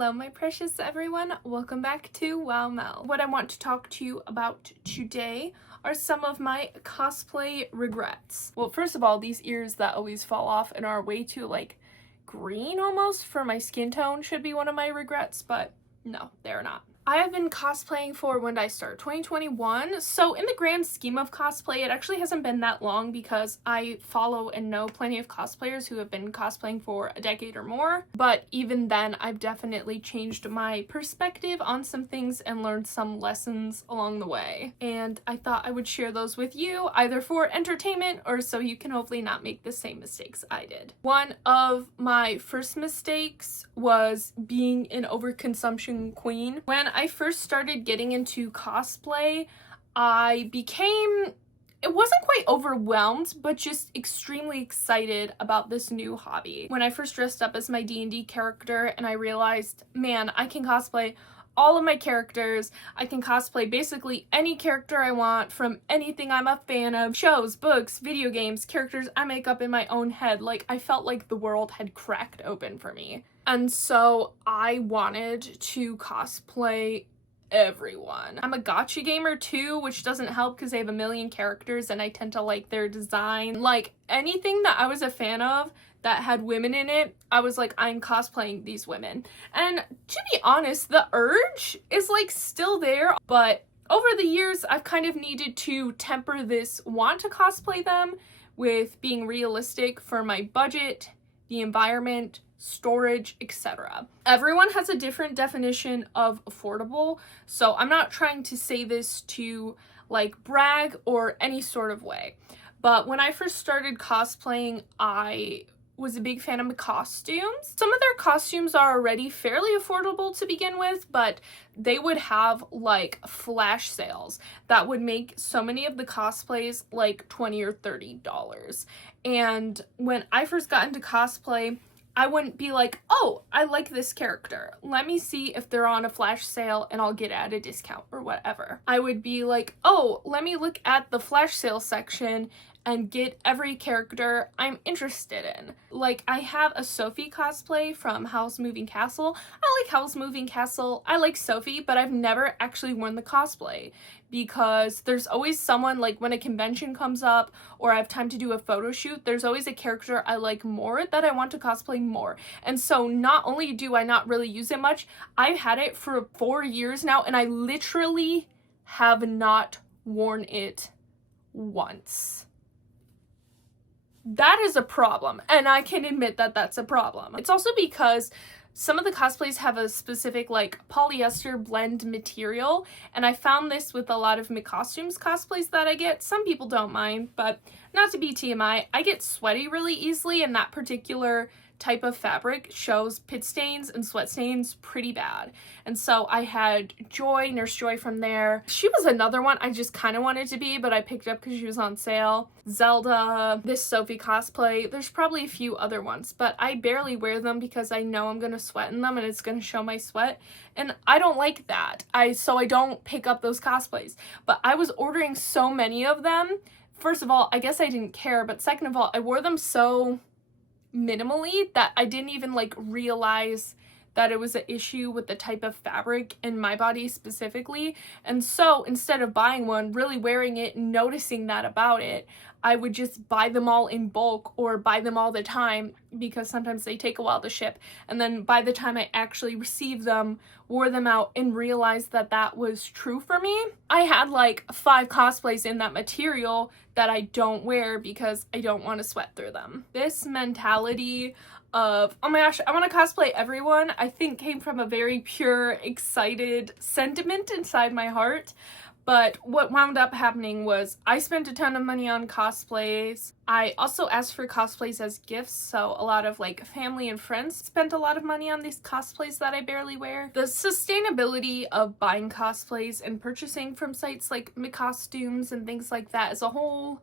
Hello my precious everyone, welcome back to Wow Mel. What I want to talk to you about today are some of my cosplay regrets. Well, first of all, these ears that always fall off and are way too like green almost for my skin tone should be one of my regrets, but no, they're not. I have been cosplaying for, when did I start? 2021. So in the grand scheme of cosplay, it actually hasn't been that long because I follow and know plenty of cosplayers who have been cosplaying for a decade or more. But even then, I've definitely changed my perspective on some things and learned some lessons along the way. And I thought I would share those with you, either for entertainment or so you can hopefully not make the same mistakes I did. One of my first mistakes was being an overconsumption queen. When I first started getting into cosplay, I became, it wasn't quite overwhelmed, but just extremely excited about this new hobby. When I first dressed up as my D&D character and I realized, man, I can cosplay all of my characters. I can cosplay basically any character I want from anything I'm a fan of. Shows, books, video games, characters I make up in my own head. Like, I felt like the world had cracked open for me. And so I wanted to cosplay everyone. I'm a gacha gamer too, which doesn't help because they have a million characters and I tend to like their design. Like, anything that I was a fan of that had women in it, I was like, I'm cosplaying these women. And to be honest, the urge is like still there, but over the years I've kind of needed to temper this want to cosplay them with being realistic for my budget, the environment, storage, etc. Everyone has a different definition of affordable, so I'm not trying to say this to like brag or any sort of way. But when I first started cosplaying, I was a big fan of the costumes. Some of their costumes are already fairly affordable to begin with, but they would have like flash sales that would make so many of the cosplays like $20 or $30. And when I first got into cosplay, I wouldn't be like, oh, I like this character. Let me see if they're on a flash sale and I'll get at a discount or whatever. I would be like, oh, let me look at the flash sale section and get every character I'm interested in. Like, I have a Sophie cosplay from Howl's Moving Castle. I like Howl's Moving Castle. I like Sophie, but I've never actually worn the cosplay because there's always someone, like when a convention comes up or I have time to do a photo shoot, there's always a character I like more that I want to cosplay more. And so not only do I not really use it much, I've had it for 4 years now and I literally have not worn it once. That is a problem, and I can admit that that's a problem. It's also because some of the cosplays have a specific like polyester blend material, and I found this with a lot of McCostumes cosplays that I get. Some people don't mind, but not to be TMI, I get sweaty really easily, and that particular type of fabric shows pit stains and sweat stains pretty bad. And so I had Joy, Nurse Joy from there. She was another one I just kind of wanted to be, but I picked up because she was on sale. Zelda, this Sophie cosplay. There's probably a few other ones, but I barely wear them because I know I'm gonna sweat in them and it's gonna show my sweat. And I don't like that. So I don't pick up those cosplays. But I was ordering so many of them. First of all, I guess I didn't care, but second of all, I wore them so minimally that I didn't even like realize that it was an issue with the type of fabric in my body specifically. And so instead of buying one, really wearing it, noticing that about it, I would just buy them all in bulk or buy them all the time because sometimes they take a while to ship. And then by the time I actually received them, wore them out and realized that that was true for me. I had like 5 cosplays in that material that I don't wear because I don't want to sweat through them. This mentality of, oh my gosh, I want to cosplay everyone, I think came from a very pure, excited sentiment inside my heart. But what wound up happening was I spent a ton of money on cosplays. I also asked for cosplays as gifts, so a lot of like family and friends spent a lot of money on these cosplays that I barely wear. The sustainability of buying cosplays and purchasing from sites like McCostumes and things like that is a whole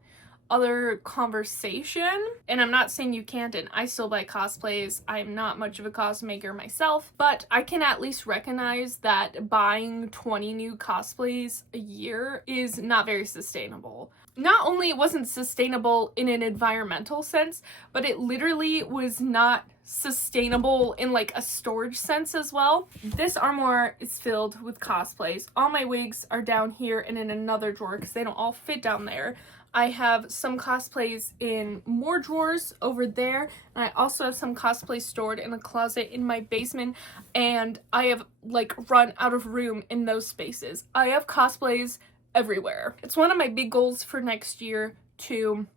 other conversation. And I'm not saying you can't, and I still buy cosplays. I'm not much of a cosmaker myself, but I can at least recognize that buying 20 new cosplays a year is not very sustainable. Not only it wasn't sustainable in an environmental sense, but it literally was not sustainable in like a storage sense as well. This armoire is filled with cosplays. All my wigs are down here and in another drawer because they don't all fit down there. I have some cosplays in more drawers over there, and I also have some cosplays stored in a closet in my basement, and I have like run out of room in those spaces. I have cosplays everywhere. It's one of my big goals for next year to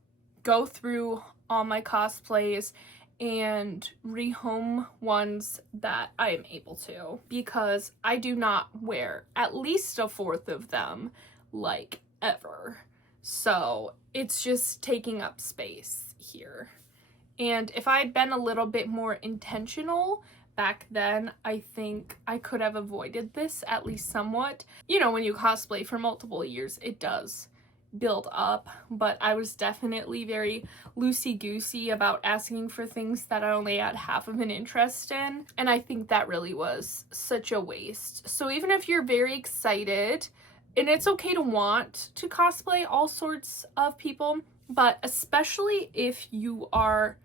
go through all my cosplays and rehome ones that I am able to, because I do not wear at least a fourth of them like ever. So it's just taking up space here. And if I had been a little bit more intentional back then, I think I could have avoided this at least somewhat. You know, when you cosplay for multiple years, it does build up, but I was definitely very loosey-goosey about asking for things that I only had half of an interest in, and I think that really was such a waste. So even if you're very excited, and it's okay to want to cosplay all sorts of people, but especially if you are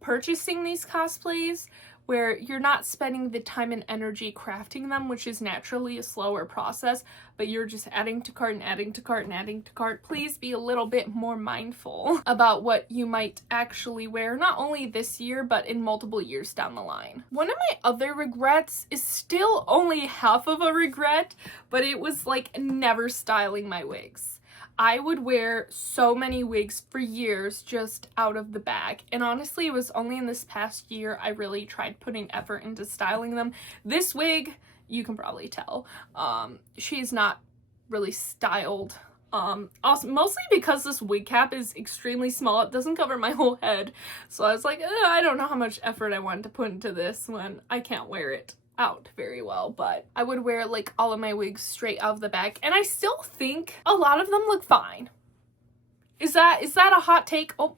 purchasing these cosplays where you're not spending the time and energy crafting them, which is naturally a slower process, but you're just adding to cart and adding to cart and adding to cart, please be a little bit more mindful about what you might actually wear, not only this year, but in multiple years down the line. One of my other regrets is still only half of a regret, but it was like never styling my wigs. I would wear so many wigs for years just out of the bag, and honestly it was only in this past year I really tried putting effort into styling them. This wig, you can probably tell, she's not really styled, also mostly because this wig cap is extremely small. It doesn't cover my whole head, so I was like, I don't know how much effort I wanted to put into this when I can't wear it out very well. But I would wear like all of my wigs straight out of the bag, and I still think a lot of them look fine. Is that a hot take? Oh,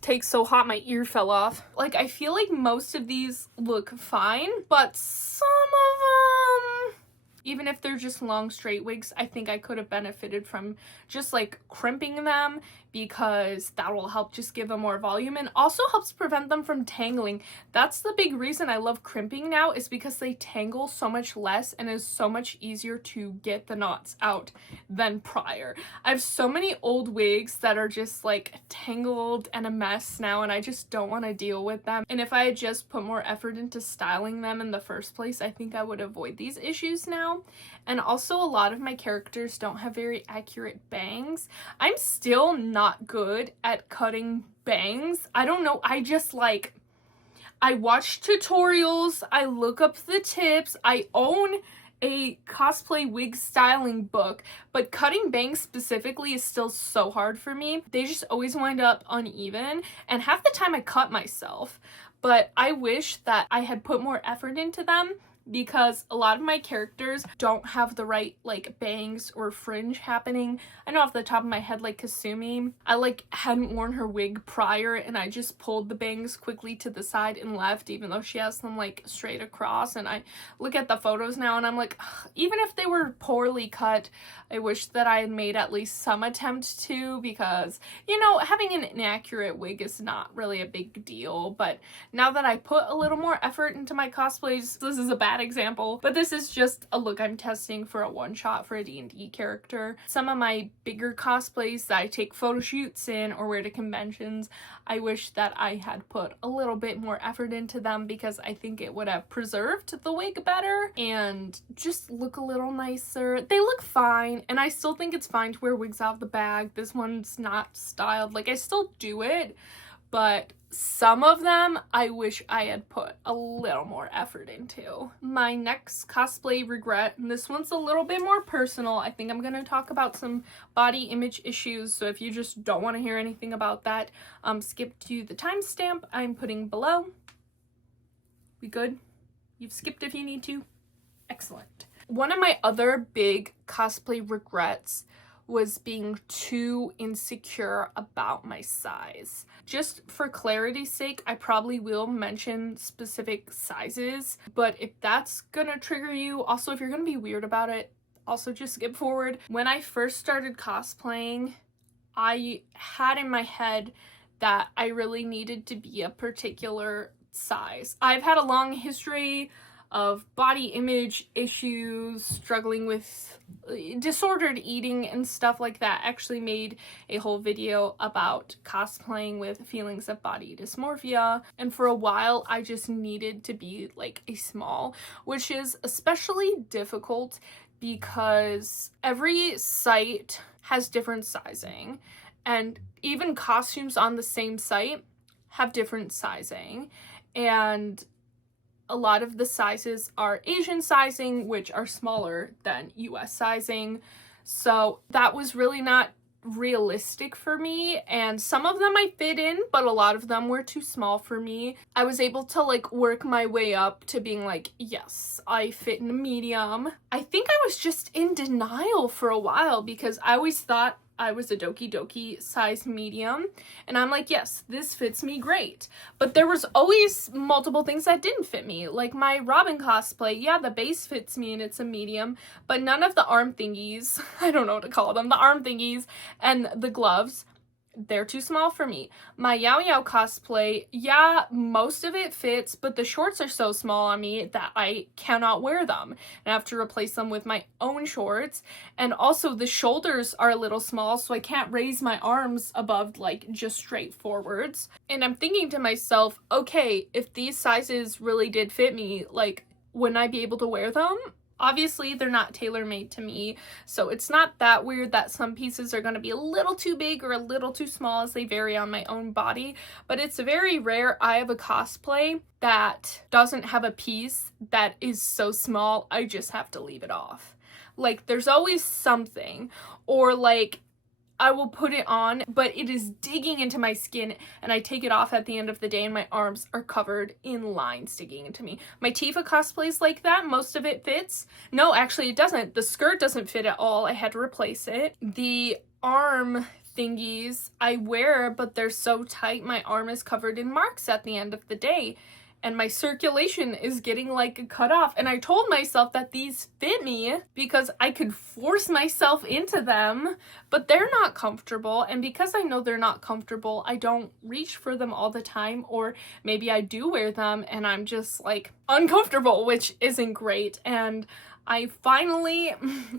take's so hot my ear fell off. Like, I feel like most of these look fine, but some of them, even if they're just long straight wigs, I think I could have benefited from just like crimping them, because that will help just give them more volume and also helps prevent them from tangling. That's the big reason I love crimping now, is because they tangle so much less and is so much easier to get the knots out than prior. I have so many old wigs that are just like tangled and a mess now, and I just don't want to deal with them. And if I had just put more effort into styling them in the first place, I think I would avoid these issues now. And also, a lot of my characters don't have very accurate bangs. I'm still not good at cutting bangs. I don't know, I just like, I watch tutorials, I look up the tips, I own a cosplay wig styling book, but cutting bangs specifically is still so hard for me. They just always wind up uneven, and half the time I cut myself. But I wish that I had put more effort into them, because a lot of my characters don't have the right like bangs or fringe happening. I know off the top of my head, like Kasumi, I like hadn't worn her wig prior, and I just pulled the bangs quickly to the side and left, even though she has them like straight across. And I look at the photos now and I'm like, ugh, even if they were poorly cut, I wish that I had made at least some attempt to, because, you know, having an inaccurate wig is not really a big deal. But now that I put a little more effort into my cosplays, this is a bad example, but this is just a look I'm testing for a one-shot for a D&D character. Some of my bigger cosplays that I take photo shoots in or wear to conventions, I wish that I had put a little bit more effort into them, because I think it would have preserved the wig better and just look a little nicer. They look fine, and I still think it's fine to wear wigs out of the bag. This one's not styled. Like, I still do it, but some of them I wish I had put a little more effort into. My next cosplay regret, and this one's a little bit more personal. I think I'm going to talk about some body image issues, so if you just don't want to hear anything about that, skip to the timestamp I'm putting below. We good? You've skipped if you need to? Excellent. One of my other big cosplay regrets was being too insecure about my size. Just for clarity's sake, I probably will mention specific sizes, but if that's gonna trigger you, also if you're gonna be weird about it, also just skip forward. When I first started cosplaying, I had in my head that I really needed to be a particular size. I've had a long history of body image issues, struggling with disordered eating and stuff like that. Actually made a whole video about cosplaying with feelings of body dysmorphia, and for a while I just needed to be like a small, which is especially difficult because every site has different sizing, and even costumes on the same site have different sizing, and a lot of the sizes are Asian sizing, which are smaller than US sizing. So that was really not realistic for me, and some of them I fit in, but a lot of them were too small for me. I was able to like work my way up to being like, yes, I fit in a medium. I think I was just in denial for a while because I always thought I was a Doki Doki size medium, and I'm like, yes, this fits me great. But there was always multiple things that didn't fit me. Like my Robin cosplay, yeah, the base fits me and it's a medium, but none of the arm thingies, I don't know what to call them, the arm thingies and the gloves, they're too small for me. My Yao Yao cosplay, yeah, most of it fits, but the shorts are so small on me that I cannot wear them. And I have to replace them with my own shorts. And also the shoulders are a little small, so I can't raise my arms above like just straight forwards. And I'm thinking to myself, okay, if these sizes really did fit me, like, wouldn't I be able to wear them? Obviously, they're not tailor-made to me, so it's not that weird that some pieces are going to be a little too big or a little too small as they vary on my own body, but it's very rare I have a cosplay that doesn't have a piece that is so small I just have to leave it off. Like, there's always something, or like, I will put it on, but it is digging into my skin, and I take it off at the end of the day, and my arms are covered in lines digging into me. My Tifa cosplays like that. Most of it fits. No, actually, it doesn't. The skirt doesn't fit at all. I had to replace it. The arm thingies I wear, but they're so tight, my arm is covered in marks at the end of the day. And my circulation is getting like cut off. And I told myself that these fit me because I could force myself into them, but they're not comfortable. And because I know they're not comfortable, I don't reach for them all the time, or maybe I do wear them and I'm just like uncomfortable, which isn't great. And I finally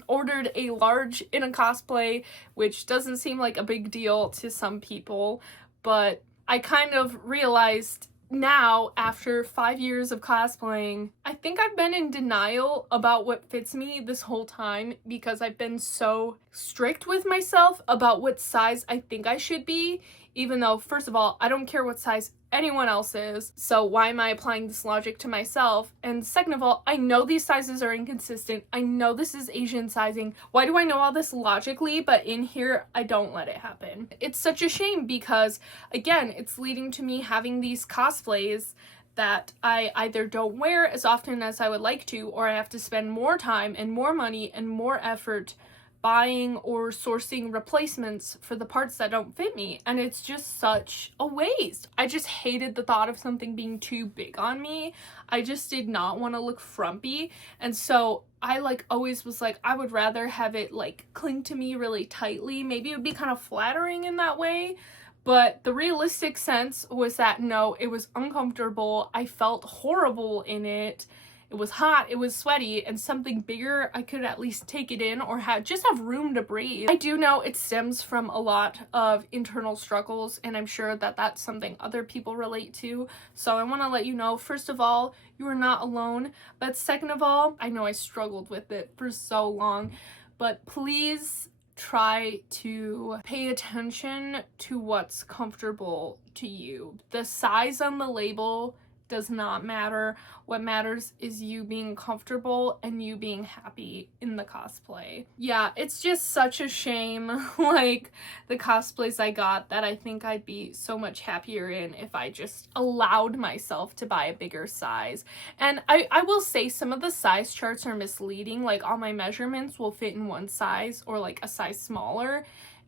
ordered a large in a cosplay, which doesn't seem like a big deal to some people, but I kind of realized now, after 5 years of cosplaying, I think I've been in denial about what fits me this whole time because I've been so strict with myself about what size I think I should be, even though, first of all, I don't care what size anyone else is, so why am I applying this logic to myself? And second of all, I know these sizes are inconsistent. I know this is Asian sizing. Why do I know all this logically, but in here, I don't let it happen? It's such a shame because, again, it's leading to me having these cosplays that I either don't wear as often as I would like to, or I have to spend more time and more money and more effort buying or sourcing replacements for the parts that don't fit me, and it's just such a waste. I just hated the thought of something being too big on me. I just did not want to look frumpy, and so I like always was like, I would rather have it like cling to me really tightly. Maybe it would be kind of flattering in that way, but the realistic sense was that no, it was uncomfortable. I felt horrible in it. It was hot, it was sweaty, and something bigger, I could at least take it in or just have room to breathe. I do know it stems from a lot of internal struggles, and I'm sure that that's something other people relate to. So I want to let you know, first of all, you are not alone. But second of all, I know I struggled with it for so long, but please try to pay attention to what's comfortable to you. The size on the label does not matter. What matters is you being comfortable and you being happy in the cosplay. Yeah, it's just such a shame, like, the cosplays I got that I think I'd be so much happier in if I just allowed myself to buy a bigger size. And I will say some of the size charts are misleading, like all my measurements will fit in one size or like a size smaller,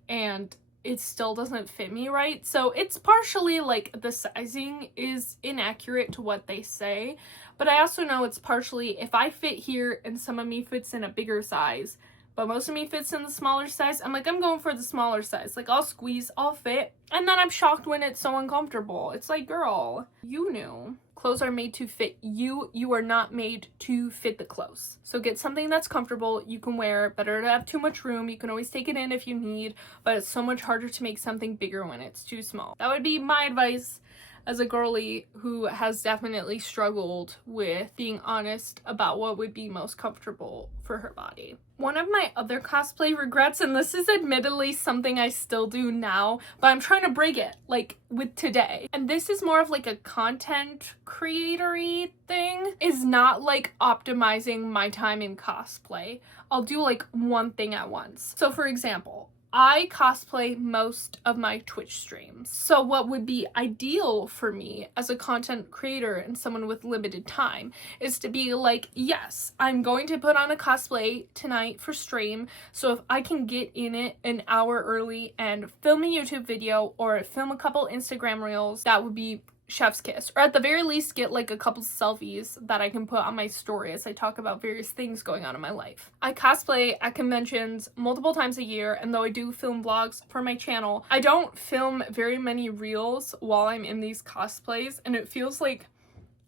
and it still doesn't fit me right. So it's partially like the sizing is inaccurate to what they say, but I also know it's partially if I fit here and some of me fits in a bigger size, but most of me fits in the smaller size. I'm like, I'm going for the smaller size. Like, I'll squeeze, I'll fit. And then I'm shocked when it's so uncomfortable. It's like, girl, you knew. Clothes are made to fit you. You are not made to fit the clothes. So get something that's comfortable, you can wear. Better to have too much room. You can always take it in if you need, but it's so much harder to make something bigger when it's too small. That would be my advice as a girly who has definitely struggled with being honest about what would be most comfortable for her body. One of my other cosplay regrets, and this is admittedly something I still do now, but I'm trying to break it, like, with today. And this is more of like a content creatory thing, is not like optimizing my time in cosplay. I'll do like one thing at once. So for example, I cosplay most of my Twitch streams. So what would be ideal for me as a content creator and someone with limited time is to be like, yes, I'm going to put on a cosplay tonight for stream. So if I can get in it an hour early and film a YouTube video or film a couple Instagram reels, that would be chef's kiss, or at the very least get like a couple selfies that I can put on my story as I talk about various things going on in my life. I cosplay at conventions multiple times a year, and though I do film vlogs for my channel, I don't film very many reels while I'm in these cosplays, and it feels like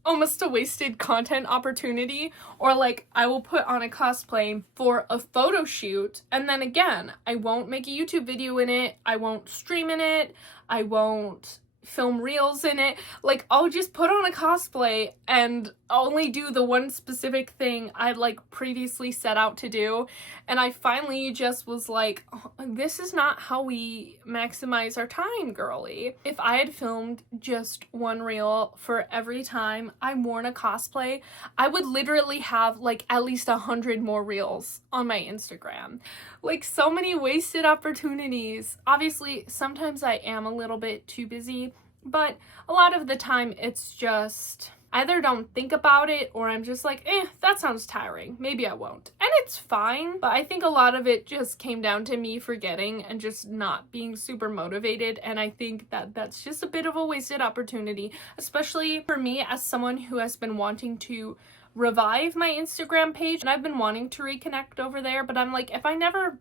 almost a wasted content opportunity. Or like, I will put on a cosplay for a photo shoot, and then again, I won't make a YouTube video in it, I won't stream in it, I won't film reels in it. Like, I'll just put on a cosplay and only do the one specific thing I'd like previously set out to do, and I finally just was like, oh, this is not how we maximize our time, girly. If I had filmed just one reel for every time I'm worn a cosplay, I would literally have like at least 100 more reels on my Instagram. Like, so many wasted opportunities. Obviously, sometimes I am a little bit too busy, but a lot of the time it's just either don't think about it or I'm just like, that sounds tiring. Maybe I won't. And it's fine, but I think a lot of it just came down to me forgetting and just not being super motivated, and I think that that's just a bit of a wasted opportunity, especially for me as someone who has been wanting to revive my Instagram page, and I've been wanting to reconnect over there, but I'm like, if I never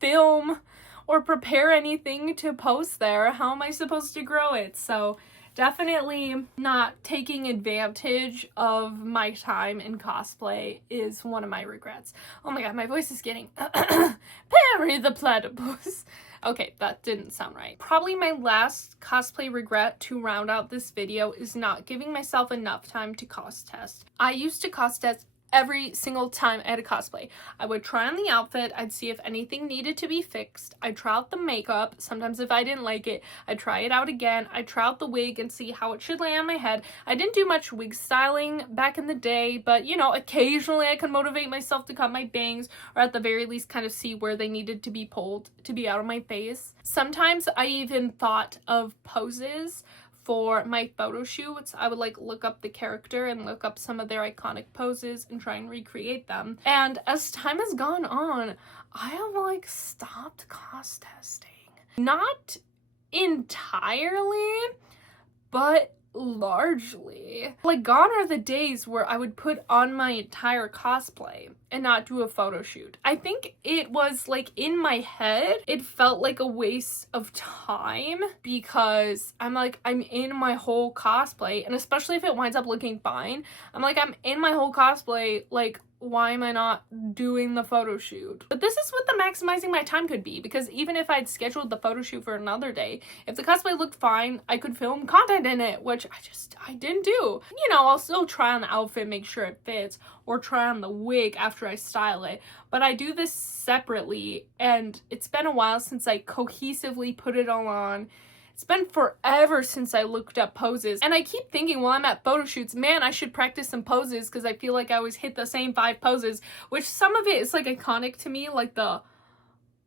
film or prepare anything to post there, how am I supposed to grow it? So definitely not taking advantage of my time in cosplay is one of my regrets. Oh my god, my voice is getting Perry the Platypus. Okay, that didn't sound right. Probably my last cosplay regret to round out this video is not giving myself enough time to cost test. I used to cost test every single time I had a cosplay. I would try on the outfit, I'd see if anything needed to be fixed, I'd try out the makeup, sometimes if I didn't like it, I'd try it out again, I'd try out the wig and see how it should lay on my head. I didn't do much wig styling back in the day, but you know, occasionally I could motivate myself to cut my bangs, or at the very least kind of see where they needed to be pulled to be out of my face. Sometimes I even thought of poses for my photo shoots. I would like look up the character and look up some of their iconic poses and try and recreate them. And as time has gone on, I have like stopped cost testing. Not entirely, but largely. Like, gone are the days where I would put on my entire cosplay and not do a photo shoot. I think it was like in my head, it felt like a waste of time because I'm like, I'm in my whole cosplay, and especially if it winds up looking fine, I'm like, I'm in my whole cosplay, like, why am I not doing the photo shoot? But this is what the maximizing my time could be, because even if I'd scheduled the photo shoot for another day, if the cosplay looked fine, I could film content in it, which I didn't do. You know, I'll still try on the outfit, make sure it fits, or try on the wig after I style it. But I do this separately, and it's been a while since I cohesively put it all on. It's been forever since I looked up poses, and I keep thinking while I'm at photo shoots, man, I should practice some poses because I feel like I always hit the same 5 poses, which some of it is like iconic to me, like the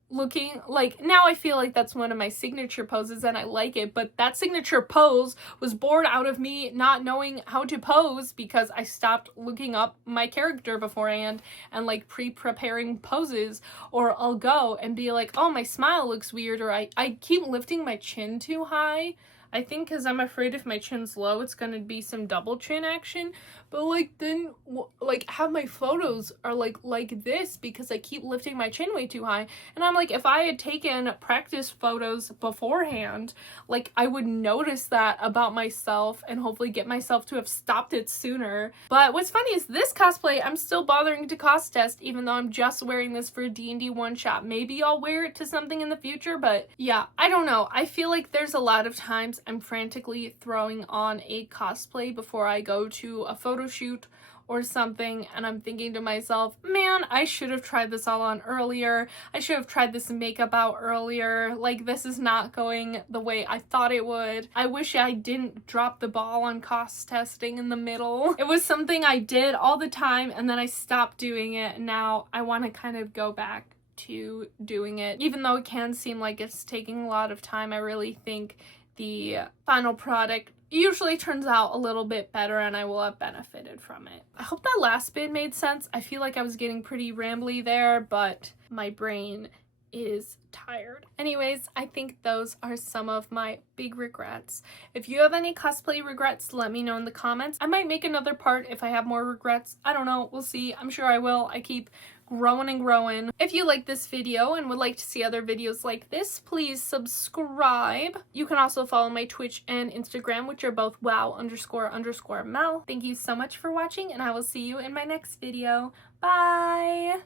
looking, like, now I feel like that's one of my signature poses and I like it, but that signature pose was born out of me not knowing how to pose because I stopped looking up my character beforehand and like pre-preparing poses. Or I'll go and be like, oh, my smile looks weird, or I keep lifting my chin too high. I think because I'm afraid if my chin's low, it's gonna be some double chin action. But like then like how my photos are like this because I keep lifting my chin way too high. And I'm like, if I had taken practice photos beforehand, like I would notice that about myself and hopefully get myself to have stopped it sooner. But what's funny is this cosplay, I'm still bothering to cost test even though I'm just wearing this for a D&D one shot. Maybe I'll wear it to something in the future, but yeah, I don't know. I feel like there's a lot of times I'm frantically throwing on a cosplay before I go to a photo shoot or something, and I'm thinking to myself, man, I should have tried this all on earlier. I should have tried this makeup out earlier. Like, this is not going the way I thought it would. I wish I didn't drop the ball on cost testing in the middle. It was something I did all the time, and then I stopped doing it, and now I want to kind of go back to doing it. Even though it can seem like it's taking a lot of time, I really think the final product usually turns out a little bit better and I will have benefited from it. I hope that last bit made sense. I feel like I was getting pretty rambly there, but my brain is tired. Anyways, I think those are some of my big regrets. If you have any cosplay regrets, let me know in the comments. I might make another part if I have more regrets. I don't know. We'll see. I'm sure I will. I keep growing and growing. If you like this video and would like to see other videos like this, please subscribe. You can also follow my Twitch and Instagram, which are both wow__Mel. Thank you so much for watching, and I will see you in my next video. Bye!